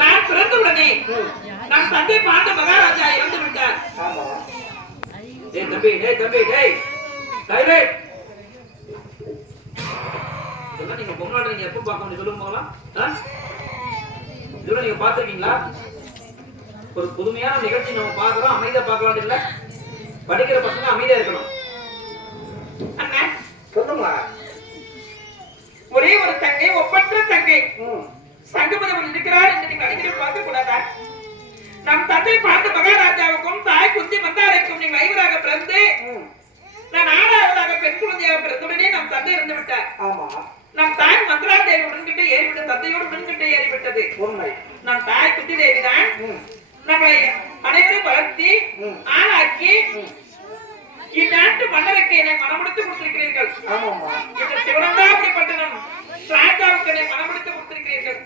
நான் பிறந்த உடனே நம் தந்தை பாண்ட மகாராஜா இறந்து விட்டார். டேய் தம்பி டைரக்ட் இதெல்லாம் நீங்க பொங்கலாட நீங்க எப்ப பார்க்க முடியும் சொல்லுங்க போகலாம். இதெல்லாம் நீங்க பார்த்திருக்கீங்களா? ஒரு புதுமையான நிகழ்ச்சி நம்ம பார்க்கிறோம், அமைதியா பார்க்கலாம். இல்ல படிக்கிற பசங்க அமைதியா இருக்கணும். அண்ணா சொல்லுங்க. ஒரே ஒரு தங்கை, ஒப்பற்ற தங்கை சங்கமதம் இருக்கிறார் என்று நீங்க அடிக்கடி பார்க்க கூடாதா? நம் தந்தை பாண்ட மகாராஜாவுக்கும் தாய் குந்தி மந்தாரைக்கும் நீங்கள் ஐவராக பிறந்து நான் ஆறாவதாக பெண் குழந்தையாக பிறந்தவுடனே நம் தந்தை இறந்து விட்டார். நம் தாய் மந்திரா தேவி உடன்கிட்ட ஏறிவிட்டது, தந்தையோடு உடன்கிட்ட ஏறிவிட்டது. நம் தாய் குந்தி தேவி தான் நம்மை அனைவரும் வளர்த்தி ஆளாக்கி இந்நாட்டு மன்னருக்கு என்னை மனமுடித்து கொடுத்திருக்கிறீர்கள். இந்த சிவனந்தாபுரி பட்டணம் ராஜாவுக்கு என்னை மனமுடித்து கொடுத்திருக்கிறீர்கள்.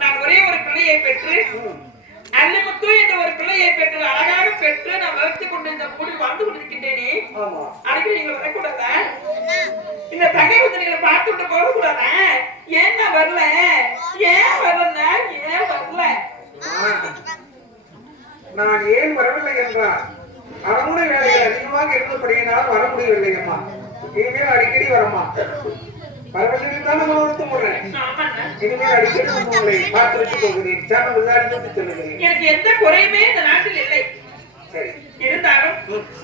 நான் ஒரே ஒரு பிள்ளையை பெற்று அல்லமுத்து என்ற ஒரு பிள்ளையை பெற்று அழகாக பெற்று நான் வளர்த்து கொண்டு இந்த ஊரில் வாழ்ந்து கொண்டிருக்கின்றேனே. அடிக்கடி நீங்க வரக்கூடாதா? இந்த தங்கை வந்து நீங்களை பார்த்து விட்டு போக கூடாதா? ஏன் வரல? ஏன் வரல? நான் ஏன் வரவில்லை என்றால் அரண்மனை வேலைகள் அதிகமாக இருந்தபடியினால் வர முடியவில்லை அம்மா. இனிமேல் அடிக்கடி வரமா வரவில்லை தான் நம்ம ஒருத்து போடுறேன். இனிமேல் அடிக்கடி உங்களை பார்த்து வச்சு போகிறேன், சாமி விசாரித்து சொல்லுகிறேன். எனக்கு எந்த குறையுமே இந்த நாட்டில் இல்லை. சரி, இருந்தாலும்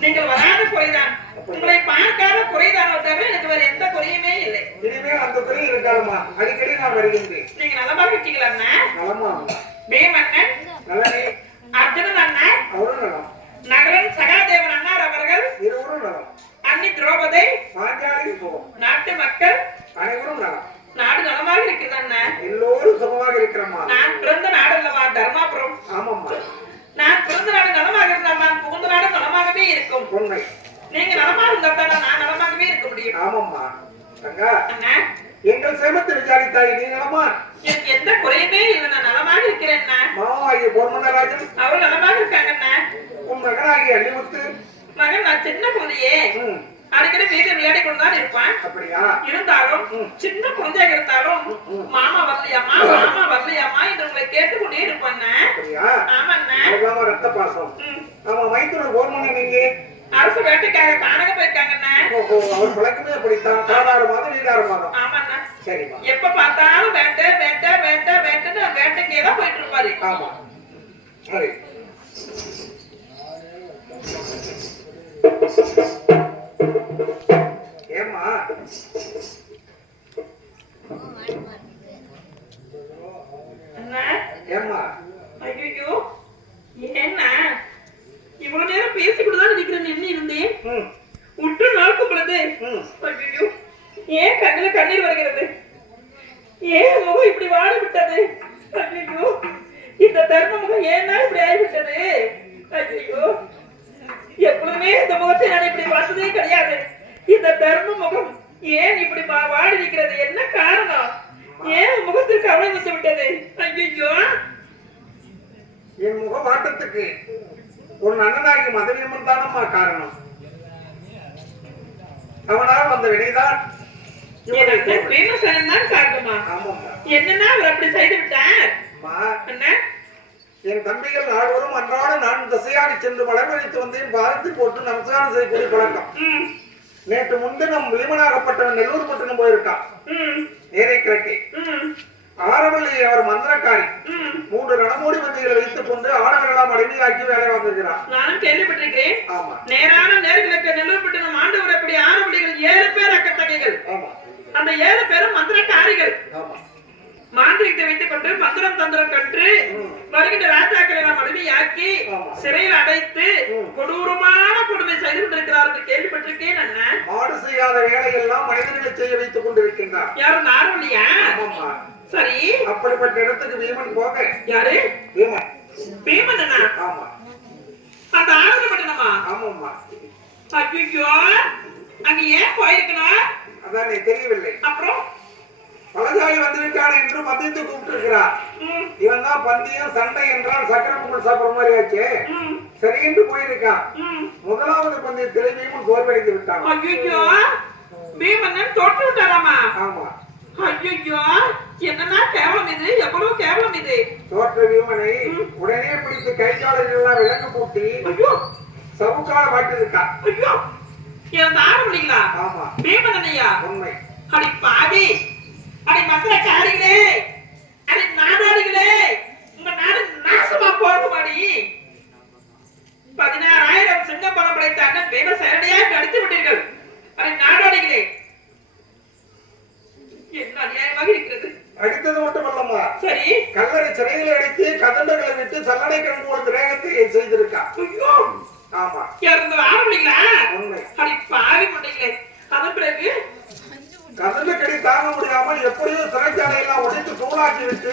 நீங்கள் வராத குறைதான், உங்களை பார்க்காத குறைதானோ தவிர எனக்கு வேற எந்த குறையுமே இல்லை. இனிமேல் அந்த குறை இருக்காதுமா, அடிக்கடி நான் வருகின்றேன். நீங்க நலமாக இருக்கீங்களா? நலமா. பீமண்ணன் நலனே. அர்ஜுனன் அண்ணா அவரும் நலம். நகரன் சகாதேவன் அண்ணார் அவர்கள் இருவரும் நலம். அன்னி திரௌபதி பாஞ்சாலி போகும். நாட்டு மக்கள் அனைவரும் நலம். நாடு நலமாக இருக்கிறது அண்ணா. எல்லோரும் சுகமாக இருக்கிறோமா? நான் பிறந்த நாடு அல்லவா தர்மாபுரம். ஆமாம்மா. நான் பிறந்த நாடு நலமாக இருந்தால் நான் புகுந்த நாடு நலமாகவே இருக்கும். உண்மை. நீங்க நலமாக இருந்தால் நான் நலமாகவே இருக்க முடியும். ஆமாம்மா. தங்கா அண்ணா, எங்கள் சேமத்தை விசாரித்தாய், நீ நலமா? எனக்கு எந்த குறையுமே இல்லை, நான் நலமாக இருக்கிறேன். மாவாகிய போர்மன்னராஜன் அவர் நலமாக இருக்காங்க. உன் மகனாகிய அள்ளிமுத்து மகன் நான் சின்ன குழந்தையே அடிக்கடி வீட்டில் விளையாடி கொண்டுதான் இருப்பான். அப்படியா? இருந்தாலும் சின்ன குழந்தையாக இருந்தாலும் மாமா வரலையாமா என்று உங்களை கேட்டுக்கொண்டே இருப்பான். ஆமாண்ணா. ரத்த பாசம். ஆமா, மைத்தோட போர்மன்னன் எங்கே? அரசு வேட்டைக்காக காணக போயிருக்காங்க. அவர் பழக்கமே அப்படித்தான், சாதாரண மாதம் நீடார மாதம். ஆமாண்ணா. சரிமா. எப்ப பார்த்தாலும் வேட்டைன்னு வேட்டைக்கே தான் போயிட்டு இருப்பாரு. ஆமா. சரி. ஏமா ஏமா? ஐயோ, என்ன இவ்வளவு நேரம் பேசிக்கிட்டுதான் இருக்கிறேன். என்ன இருந்தேன் உற்று நோக்கும் பொழுது ஐயோ, ஏன் கண்ணுல கண்ணீர் வருகிறது? ஏன் முகம் இப்படி வாழ விட்டது? ஐயோ, இந்த தர்ம முகம் ஏன்னா இப்படி ஆகிவிட்டது? ஐயோ, எப்பொழுதுமே இந்த முகத்தை நான் இப்படி பார்த்ததே கிடையாது. இந்த தர்ம முகம் ஏன் இப்படி வாடி இருக்கிறது? என்ன காரணம்? ஏன் முகத்திற்கு அவளை வந்து விட்டது? ஐயோ, என் முக வாட்டத்துக்கு ஒரு அண்ணனாகி மதவியம்மன் தானம்மா காரணம். அவனால் வந்த வினைதான் காரணமா? என்னன்னா அவர் அப்படி செய்து விட்டார். என் தம்பிகள் நால்வரும் அன்றாட நான் திசையாக சென்று மலர்வழித்து வந்தேன். பாரத்தில் போட்டு நமஸ்காரம் செய்யக்கூடிய பழக்கம். நேற்று முன்தினம் விளிமனாகப்பட்டவன் நெல்லூர் பட்டணம் போயிருக்கான். நேரை கிழக்கே ஆரவள்ளி அவர் மந்திரக்காரி 3 ரணமோடி வண்டிகளை வைத்துக் கொண்டு ஆடவர்களாம் அடிமையாக்கி வேலை வாங்குகிறார். நானும் கேள்விப்பட்டிருக்கிறேன். ஆமா. நேரான நேர்களுக்கு நெல்லூர் பட்டணம் ஆண்டு வரக்கூடிய ஆரவள்ளிகள் 7 பேர் அக்கத்தகைகள். ஆமா. அந்த 7 பேரும் மந்திரக்காரிகள். ஆமா. மாந்திரிகத்தை வைத்துக் கொண்டு மந்திரம் தந்திரம் கற்று வருகின்ற ராஜாக்களை நாம் அடிமையாக்கி சிறையில் அடைத்து கொடூரமான கொடுமை செய்து கொண்டிருக்கிறார் என்று கேள்விப்பட்டிருக்கேன். அண்ணா, மாடு செய்யாத வேலையெல்லாம் மனிதர்களை செய்ய வைத்துக் கொண்டிருக்கின்றார். யாரும் நாரவள்ளியா? சரி, அப்படிப்பட்ட இடத்துக்கு பீமன் போக. யாரு? பீமன். பீமன் அண்ணா? ஆமா. அந்த ஆரம்பப்பட்டனமா? ஆமாம்மா. ஐயோ, அங்க ஏன் போயிருக்கணும்? அதான் தெரியவில்லை. அப்புறம் பலஜாலி வந்துவிட்டான் என்று மதித்து கூப்பிட்டிருக்கிறார். இவன் தான் பந்தயம் சண்டை என்றால் சக்கர பொங்கல் சாப்பிடுற மாதிரி ஆச்சு. சரி என்று போயிருக்கான். முதலாவது பந்தயத்திலே பீமன் சோர்வடைந்து விட்டான். ஐயோ, பீமன் தோற்று விட்டாராமா? ஆமா. ஐயோ, என்னன்னா கேவலம் இது, எவ்வளவு கேவலம் இது. தோற்ற வீமனை உடனே பிடித்து கை காலில் எல்லாம் விலங்கு பூட்டி ஐயோ சவுக்கால மாட்டிருக்கா. ஐயோ என் ஆரம்பிங்களா? ஆமா பீமன் அண்ணையா? உண்மை. அடி பாவி, அடி மக்களை காரிகளே, அடி நாடாளிகளே, உங்க நாடு நாசமா போகுமாடி. 16,000 சிங்க பலம் படைத்த அண்ணன் பீம சரணையாக அடித்து விட்டீர்கள். அடி நாடாளிகளே, என்ன அநியாயமாக இருக்கிறது. அடித்தது மட்டுமல்லம்மா, சரி கல்லறை சிறையில் அடித்து கதண்டங்களை விட்டு சல்லடை கிழங்கு திரேகத்தை செய்திருக்கா. ஐயோ ஆமா இறந்து ஆரம்பிங்களா? உண்மை. அடி பாவி முட்டைகளே, அதன் பிறகு கதண்டக்கடி தாங்க முடியாமல் எப்படியோ சிறைச்சாலையெல்லாம் உடைத்து தூளாக்கி விட்டு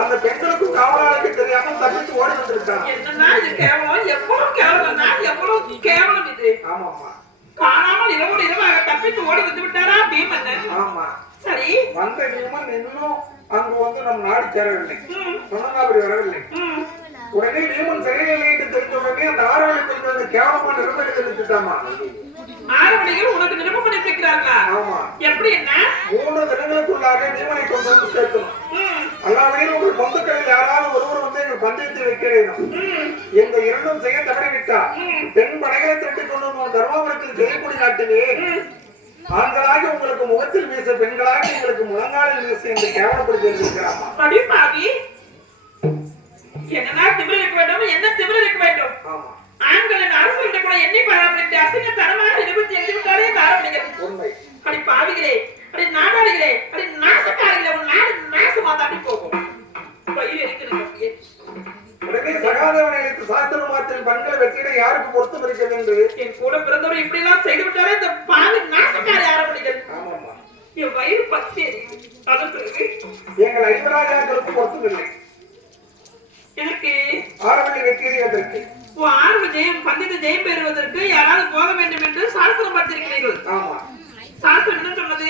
அந்த பெண்களுக்கும் காவலாளுக்கு தெரியாமல் தப்பித்து ஓடி வந்திருக்காங்க. என்னன்னா இது கேவலம், எவ்வளவு கேவலம்னா எவ்வளவு கேவலம் இது. ஆமாம்மா. காணாமல் இரவோடு இரவாக தப்பித்து ஓடி வந்து விட்டாரா பீமன். ஆமா சரி வந்த பீமன் இன்னும் அங்கு வந்து நம் நாடு சேரவில்லை, சொன்னதாபடி வரவில்லை. உடனே பீமன் சிறையில் என்று தெரிஞ்ச உடனே அந்த ஆறாளி பெண்கள் கேவலமா நிறுவனம் தெரிவித்துட்டாமா. ஆரவணிகள் உனக்கு நிருபம் பண்ணிருக்கிறார்களா? ஆமா. எப்படி என்ன? 3 தினங்களுக்குள்ளாக பீமனை கொண்டு வந்து சேர்க்கணும். அல்லாவிடையில் உங்கள் பந்துக்களில் யாராவது ஒருவர் வந்து எங்கள் பந்தயத்தை வைக்கிறேன். எங்க இரண்டும் செய்ய தவறிவிட்டா பெண் படைகளை திரட்டி கொண்டு வந்து தர்மாபுரத்தில் ஜெயக்குடி நாட்டிலே ஆண்களாக உங்களுக்கு முகத்தில் வீச, பெண்களாக உங்களுக்கு முழங்காலில் வீச என்று கேவலப்படுத்தி இருக்கிறாமா. அடி பாவி, என்னன்னா திமிர் இருக்க வேண்டும், என்ன திமிர் இருக்க வேண்டும். ஆமா ஆண்களின் அரசு கூட என்னை பராமரித்து அசிங்க தரமாக நிரூபித்து எழுதி விட்டாரே இந்த ஆரவணிகள். உண்மை. அடி பாவிகளே, அடி நாடாளிகளே, அடி நாசக்காரிகளே, உன் நாடு நாசமா தாண்டி போகும். பயிர் இருக்கிறது. உடனே சகாதேவனை அழைத்து சாஸ்திரமாத்தின் பெண்களை வெற்றிட யாருக்கு பொருத்தம் இருக்கிறது என்று என் கூட பிறந்தவர் இப்படி எல்லாம் செய்து விட்டாரே இந்த பாவி நாசக்காரி ஆரவணிகள். ஆமாமா என் வயிறு பசி. அதன் பிறகு எங்கள் ஐவராஜாக்களுக்கு பொருத்தம் இல்லை. எனக்கு ஆரவணை வெற்றியதற்கு ஆர்வ ஜெயம் பண்டித ஜெயம் பெறுவதற்கு யாராவது போக வேண்டும் என்று சாஸ்திரம் பார்த்திருக்கிறீர்கள். ஆமா சாஸ்திரம் என்ன சொன்னது?